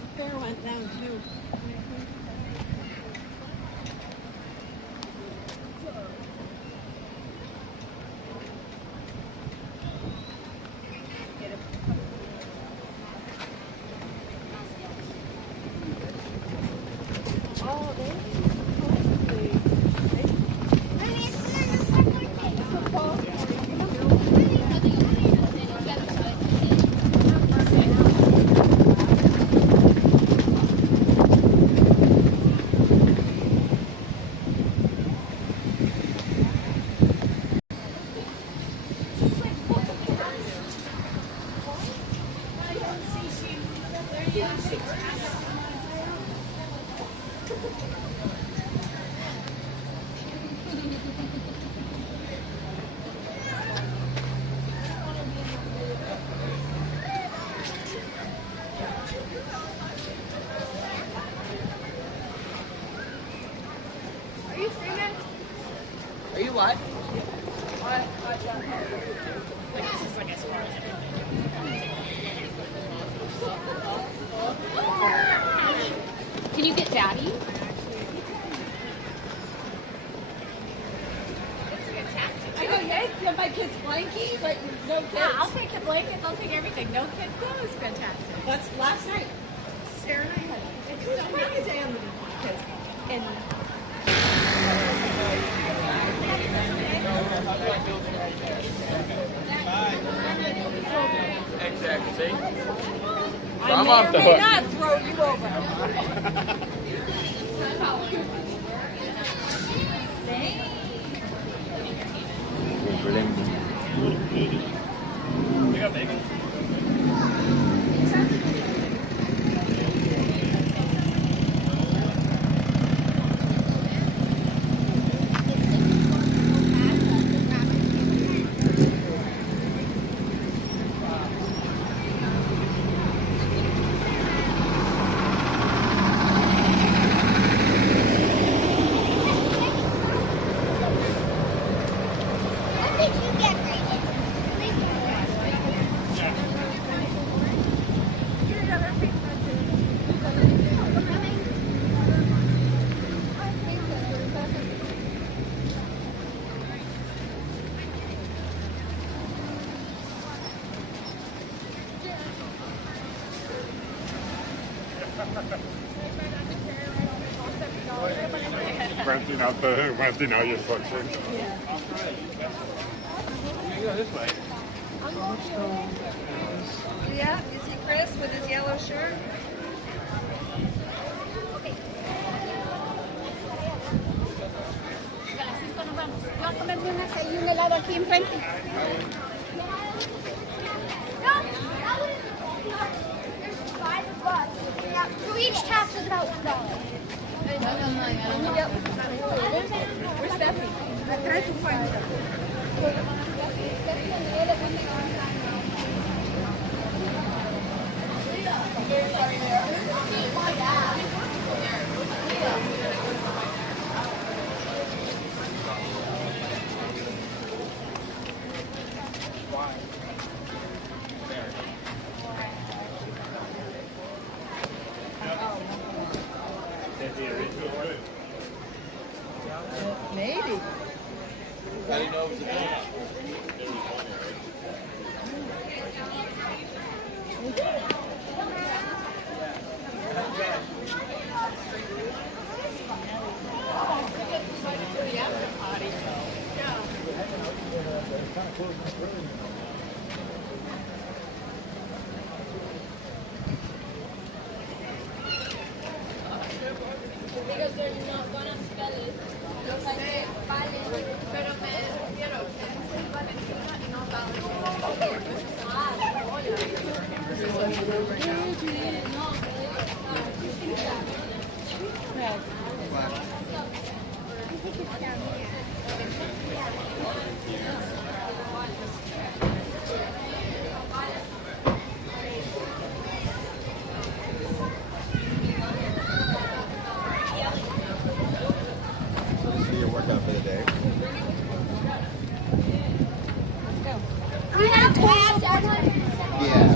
the fair went down too. Are you what? Can you get Daddy? I go, yeah, get my kids blankie, but no kids. Yeah, I'll take the blankets. I'll take everything. No kids, though, is fantastic. That's last night. Sarah and I had It was pretty damn kids. And Exactly. See? I I'm may off or the may hook. not throw you over. Wednesday now you're fucking. Yeah, you see Chris with his yellow shirt? Vamos a comer unas ahí un helado aquí enfrente. For each tax is about $1. Where's Stephanie? I tried to find her. Maybe. How do you know it was a thing? Because they're not gonna spell it. Lo sé, vale. Pero me refiero que es Valentina y no Your workout for the day. We have 12. Yeah.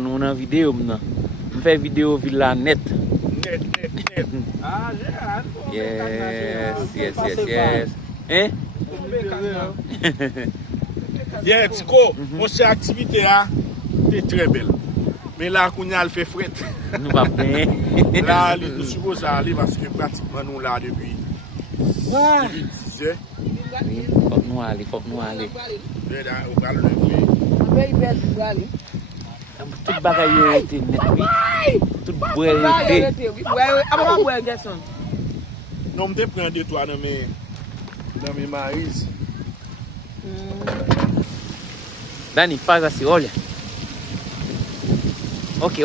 nou nan video mnan. M fè video villa net. Net. Ah, Gérard. Yes. Hein? Yeah, Tiko, mon cher activité a, c'est très belle. Mais là, qu'on y a le fait fret. Nou pa plen. Là, nous supposons aller parce que pratiquement nous là depuis 10 heures. Fok nou ale. On va le lever. Tout bagay yo ete net wi. Tout bouel ete. Non, je prends 2-3 dans mes maïs. Dani, faz assim, olha. Ok.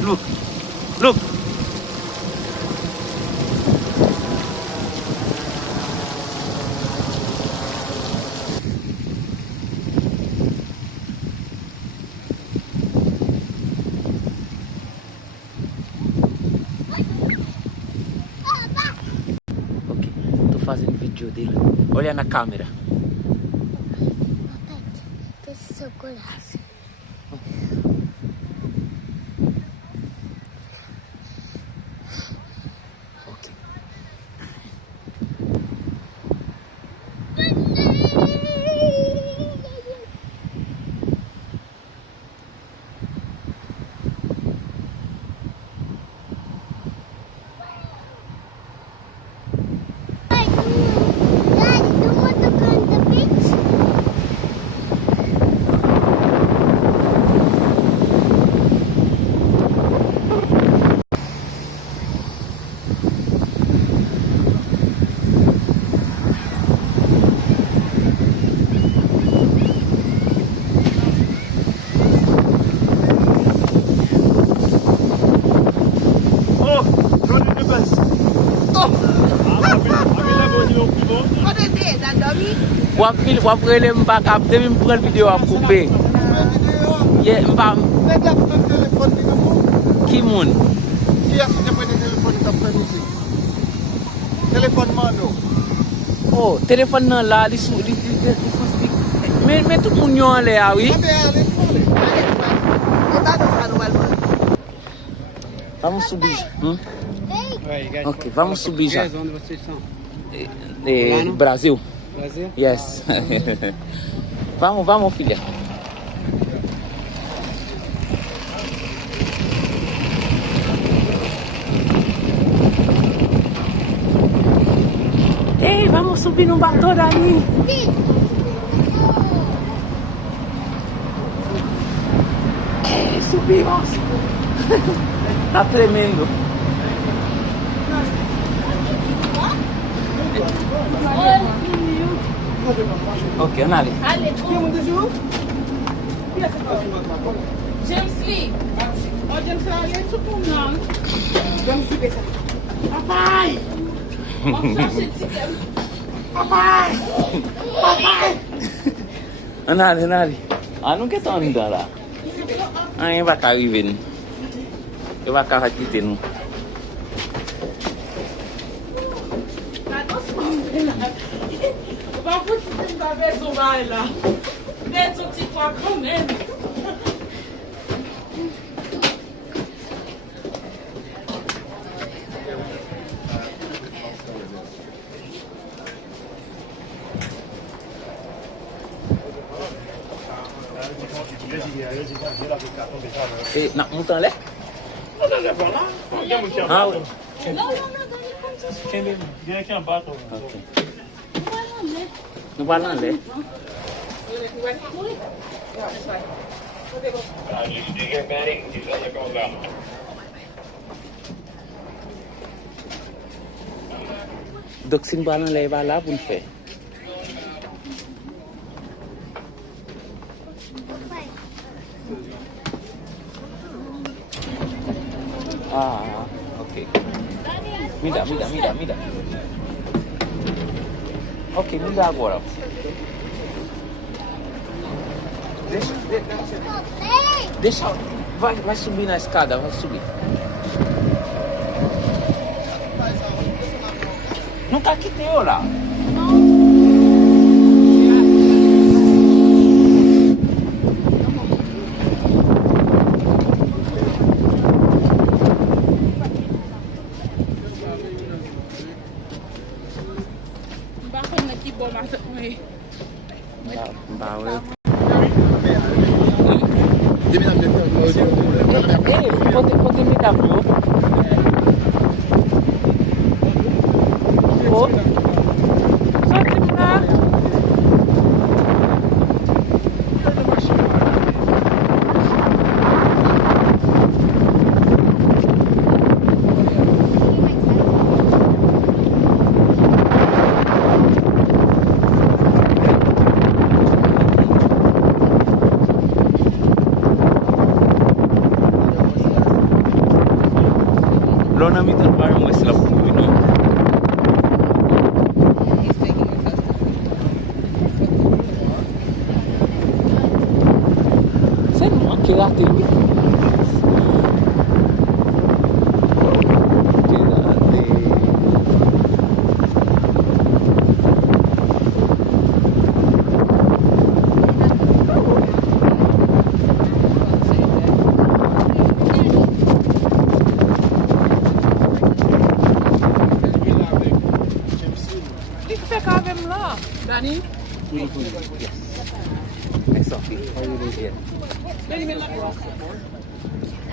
Look. Ok, tô fazendo vídeo dele. Olha na câmera. Chocolate. Ok. Daddy, do you want to go on the beach? Oh, Johnny the best. Wap rele m pa kap, debi m pren video ap koupe. Ye, m pa... Ki moun? Téléphone mano. Oh, telefon nan la, li sou... Men tout moun yon le a, oui? Vamos subir. Ok, vamos subir já. Onde vocês são? Brasil. Brasil? Yes. Vamos, filha. Ei, vamos subir no bator ali. Subimos. Tá tremendo. Ok, Anali. Allez, James Lee. Anali. Não quer estar indo lá. Ele vai cair vindo. Ele vai cair aqui dentro. Nak muntah leh? Ah, oui. Ok. Nous parlons leh? Donc si nous parlons leh, va là pour le faire. Ah, ok. Mida. Ok, mida agora. Deixa. Vai subir na escada, vai subir. Não tá aqui, tem lá. Pote mi da bro. Oh. Sorti mla. Lona mi terbaring west la pou you know. Sen mo kirate lui. Danny? Yes. Sophie, how you doing?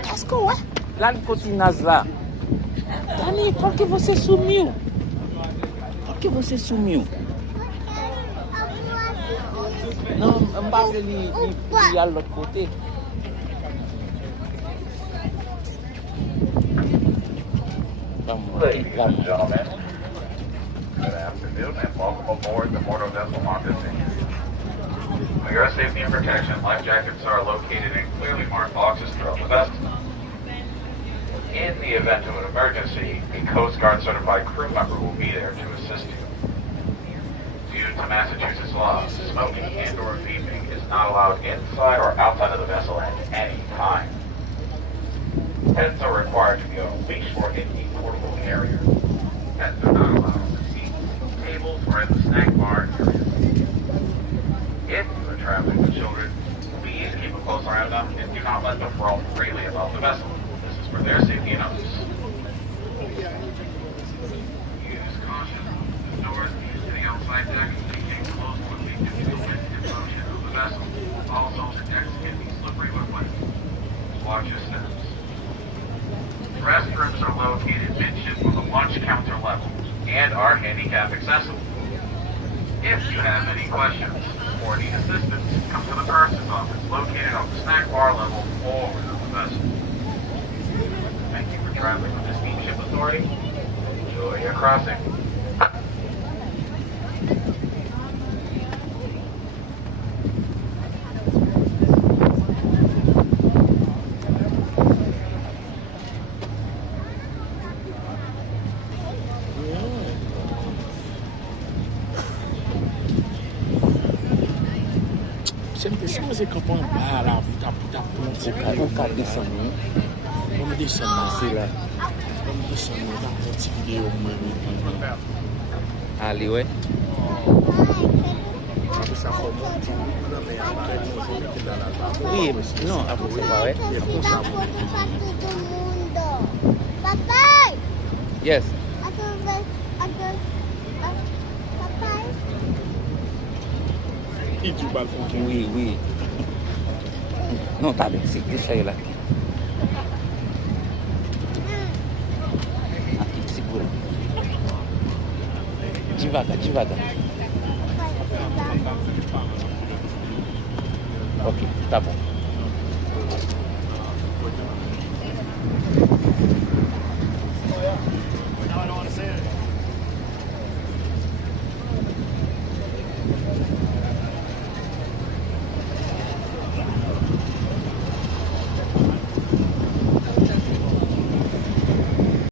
Let's go, eh? Lá de Cotinas lá. Dani, por que você sumiu? Por que você sumiu? Não, embaixo ele ia ao outro côté. Vamos, vamos. Good afternoon and welcome aboard the Morto Vessel Montezuma. For your safety and protection, life jackets are located in clearly marked boxes throughout the vessel. In the event of an emergency, a Coast Guard certified crew member will be there to assist you. Due to Massachusetts laws, smoking and or vaping is not allowed inside or outside of the vessel at any time. Pets are required to be on a leash or in the portable area. Pets are not allowed on the seats, tables, or in the snack bar area. If you are traveling with children, please keep a close eye on them and do not let them roam freely about the vessel. This is for their safety and others. Use caution. The doors lead to the outside deck. They can close quickly due to the wind and motion of the vessel. Also, the decks can be slippery with wind. Watch your steps. Restrooms are located midship on the lunch counter level and are handicap accessible. If you have any questions or need assistance, come to the purser's office located on the snack bar level forward of the vessel. Thank you for traveling with the Steamship Authority. Enjoy your crossing. Sempre se você comprar um bar, tá pronto. O cara de Sanu. Vamos deixar lá. Sila. Vamos deixar lá. Dá pra te ver Ali, ué. Oui, non, après c'est pas vrai. Papai! Yes. Papai! E tu vai com quem? Oui, oui. Non, tá bem, sim, deixa ele aqui. Aqui, segura. Devagar, devagar. Ok, tá bom.